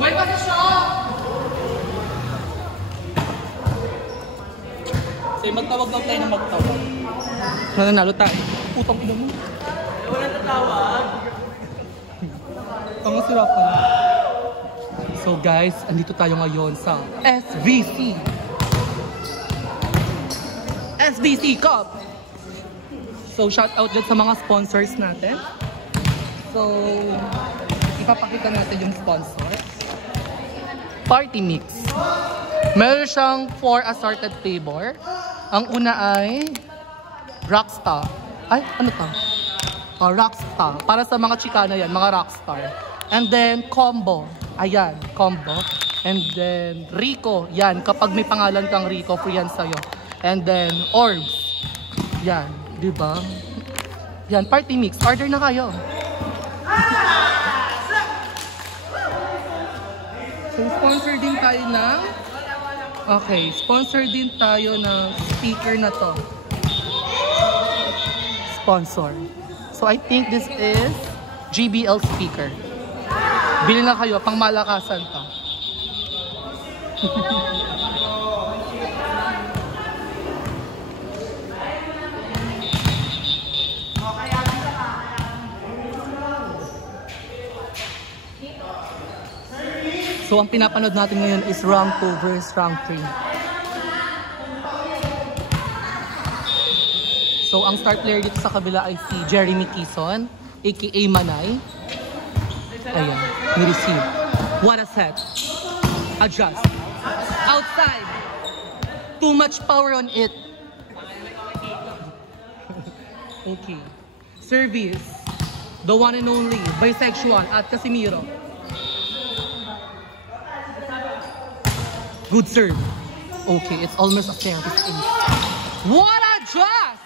Buhay pa sa shop! Sige, magtawag daw tayo na magtawag. Nananalo tayo. Putang ina mo. Wala tatawag. Pangasirapan. So guys, andito tayo ngayon sa SVC. SVC Cup! So shout out dyan sa mga sponsors natin. So, ipapakita natin yung sponsor. Party Mix. Meron siyang 4 assorted flavor. Ang una ay Rockstar. Ay, ano to? Rockstar. Para sa mga chikana yan, mga Rockstar. And then, Combo. Ayan, Combo. And then, Rico. Yan, kapag may pangalan kang Rico, free yan sa'yo. And then, Orbs. Yan, diba? Yan, Party Mix. Order na kayo. So, sponsor din tayo ng... Okay, sponsor din tayo ng speaker na to. Sponsor. So, I think this is JBL speaker. Bili na kayo, pang malakasan to. So, ang pinapanood natin ngayon is rank 2 versus rank 3. So, ang star player dito sa kabila ay si Jeremy Kison, aka Manay. Ayan, ni-receive. What a set. Adjust. Outside. Too much power on it. Okay. Service. The one and only, bisexual at Casimiro. Good serve. Okay, it's almost a service ace. What a just!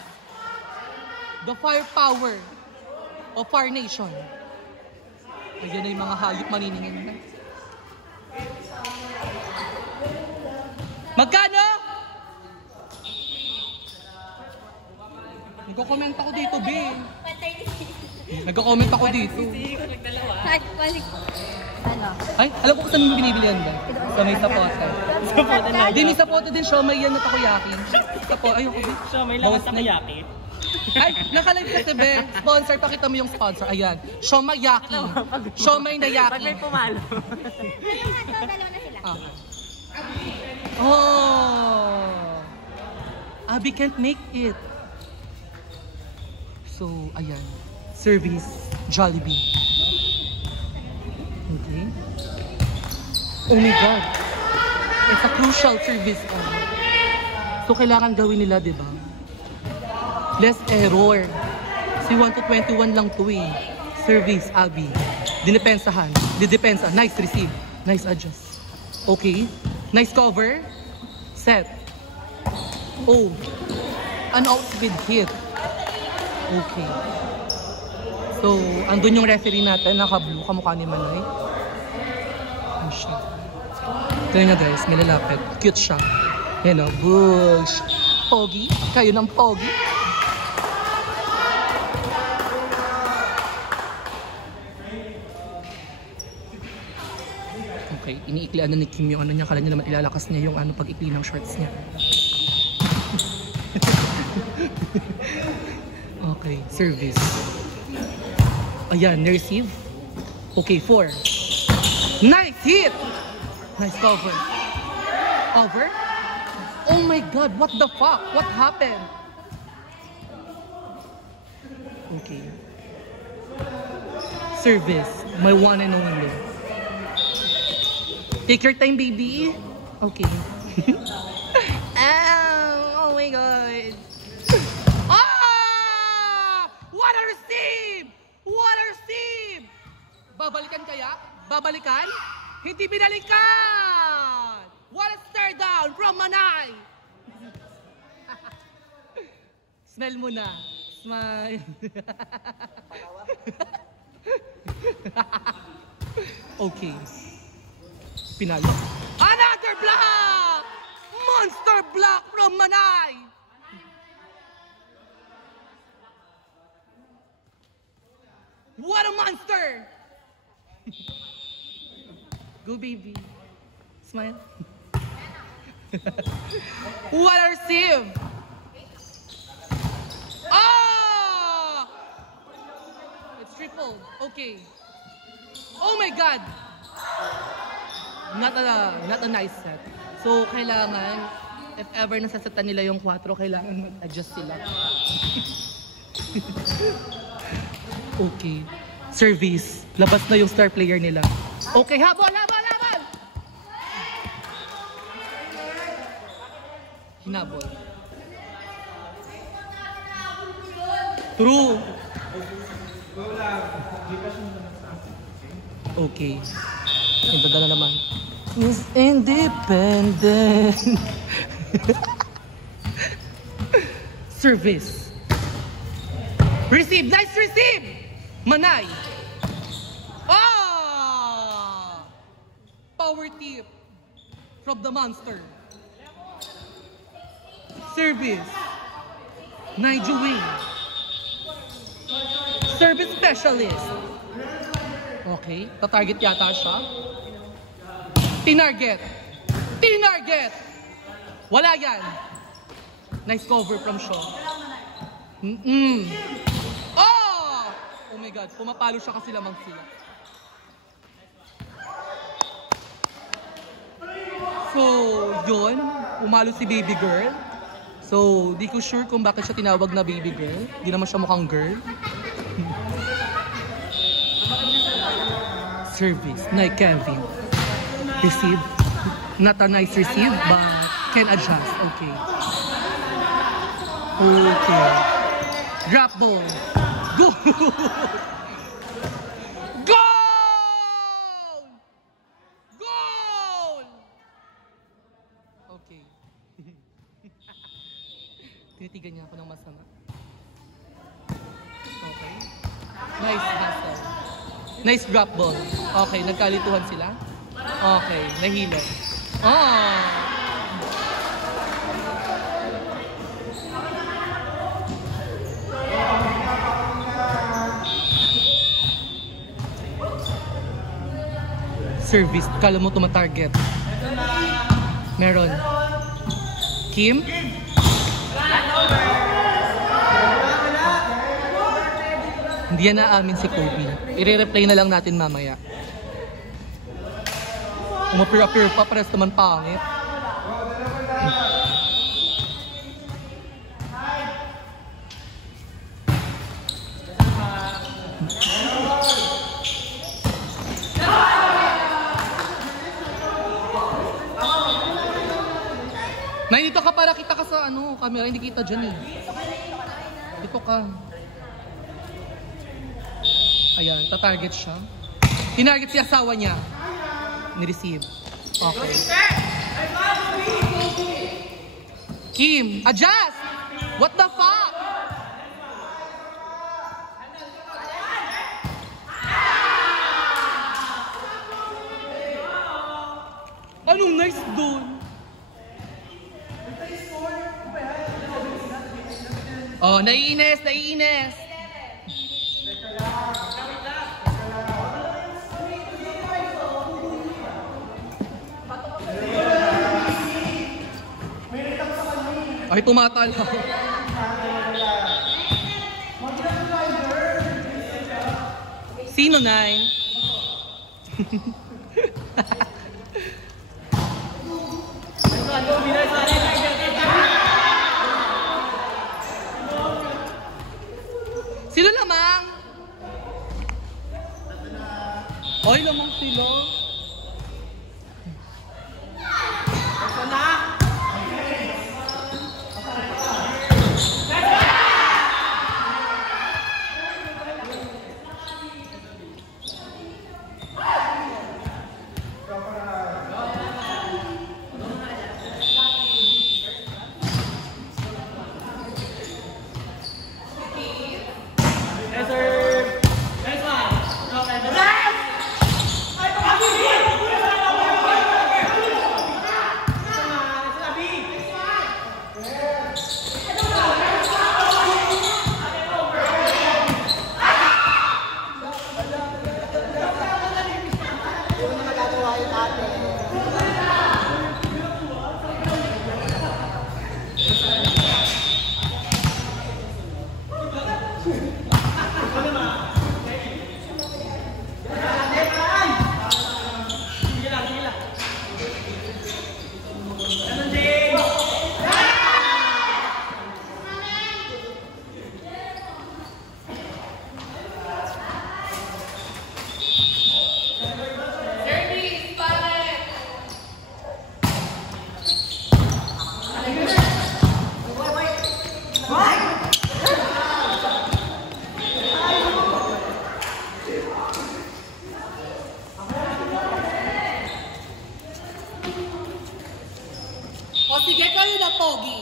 The firepower of Fire Nation. Ayan na yung mga hayop maniningin na. Magkano? Nagko-comment ako dito, B. 136. Nagko-comment ako dito. Ano? Ay, alam ko kung saan yung binibili yan ba? Sa may sapote. Sapote na. Hindi, may sapote din siya. May yan na takoyaki. Sapote, ayun ko din. Siya, may laman takoyaki. Ay, nakalive kasi, be. Sponsor, pakita mo yung sponsor. Ayan. Shomayaki. Shomay na yaki. Pag may pumalo. Dalawa na sila. Oh. Abby can't make it. So, ayan. Service, Jollibee. Okay. Oh my God. It's a crucial service. So, kailangan gawin nila, di ba? Less error. Si 1 to 21 lang to eh. Service, Abby. Dinepensahan. Didepensa. Nice receive. Nice adjust. Okay. Nice cover. Set. Oh. An outspeed hit. Okay. So, andun yung referee natin. Naka-blue. Kamukha ni Manay. Ano siya? Tignan nyo guys. May lalapit. Cute siya. Yan o. Bush. Pogi. Kayo ng pogi. Okay, iniiklian na ni Kim yung ano niya. Kala niya naman ilalakas niya yung ano pag-ikli ng shorts niya. Okay, service. Ayan, receive. Okay, 4. Nice hit! Nice cover. Over? Oh my God, what the fuck? What happened? Okay. Service, my one and only. Take your time, baby. Okay. Oh my God. Ah! What a receive! What a receive! Babalikan kaya? Babalikan? Hindi binalikan! What a stare down from Manay! Smell mo na. Smile. Okay. Pinalo. Another block! Monster block from Manay! What a monster! Go, baby. Smile. What a receive! Oh! It's triple. Okay. Oh my God! Not a nice set. So, kailangan, if ever nasasatan nila yung 4, kailangan mag-adjust sila. Okay. Service. Labas na yung star player nila. Okay, habol! Hinabol. True. Okay. Ang ganda na naman. Miss Independent. Service. Receive. Nice receive. Manay. Ah! Power tip from the monster. Service. Nigel Wing. Service specialist. Okay. Tatarget yata siya. Tinarget. Wala yan. Nice cover from Shaw. Oh! Oh my God. Pumapalo siya kasi lamang sila. So, yun. Umalo si baby girl. So, di ko sure kung bakit siya tinawag na baby girl. Di naman siya mukhang girl. Service. Night Kevin. Receive. Not a nice receive, but can adjust. Okay. Okay. Drop ball. Go! Goal! Goal! Okay. Tinitigan niya ako ng masama. Okay. Nice hustle. Nice drop ball. Okay, nagkalituhan sila. Okay, nahilo. Oh! Service. Kala mo tumatarget. Meron. Kim? Hindi yan naamin si Kobe. I-replay na lang natin mamaya. Umapir-apir pa, pares naman pangit. Nay, dito ka para kita ka sa camera, hindi kita dyan eh. Dito ka. Ayan, tatarget siya. Tinarget si asawa niya. Ni-receive. Okay. Kim, adjust! What the fuck? Anong nice doon? Oh, naiinis! Ay, tumatala. Sino, Nay? Sino lamang? Oy, lamang sila. pogi.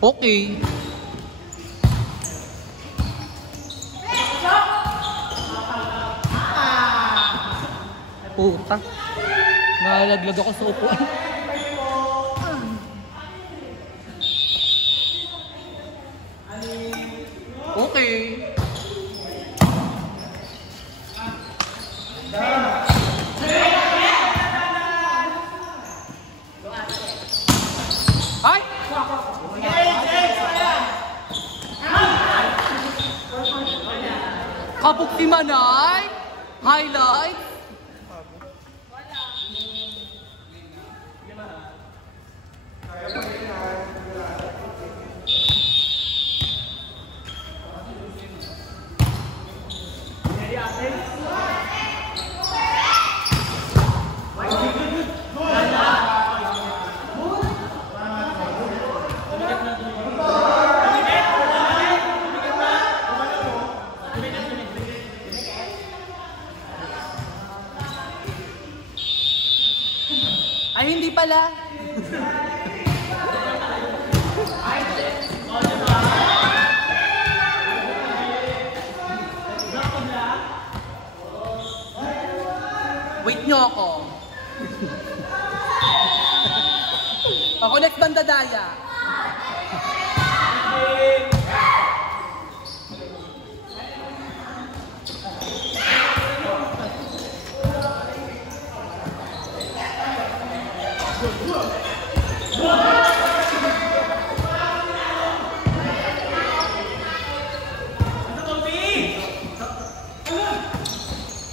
Okay. Puta. Nalaglag ako sa upuan. Okay. Ay! Kapag si Manay, highlight. Ay, hindi pala. Wait nyo ako. Ako next bandadaya.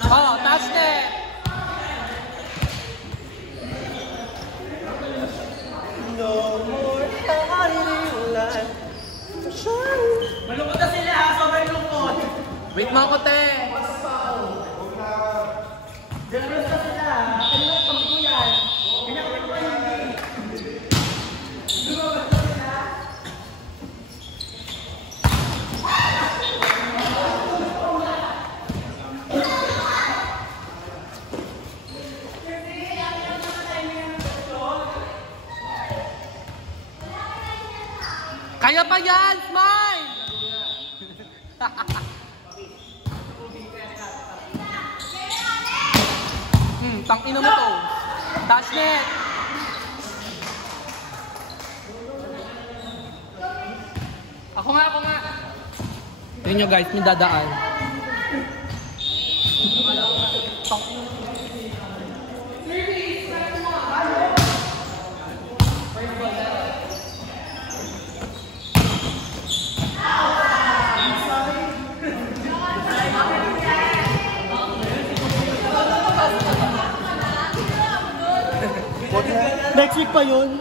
Oh, touch net. No more hiding light. Malungkot na sila ha, sobrang lungkot. Wait mo ako, te. Jealous na sila. Ano lang pang yan? Pinakapit ko yun. Kaya pa yan, smile! Tangina mo to. Touch net. Ako nga. Yun nyo guys, may dadaan. Next week pa yun.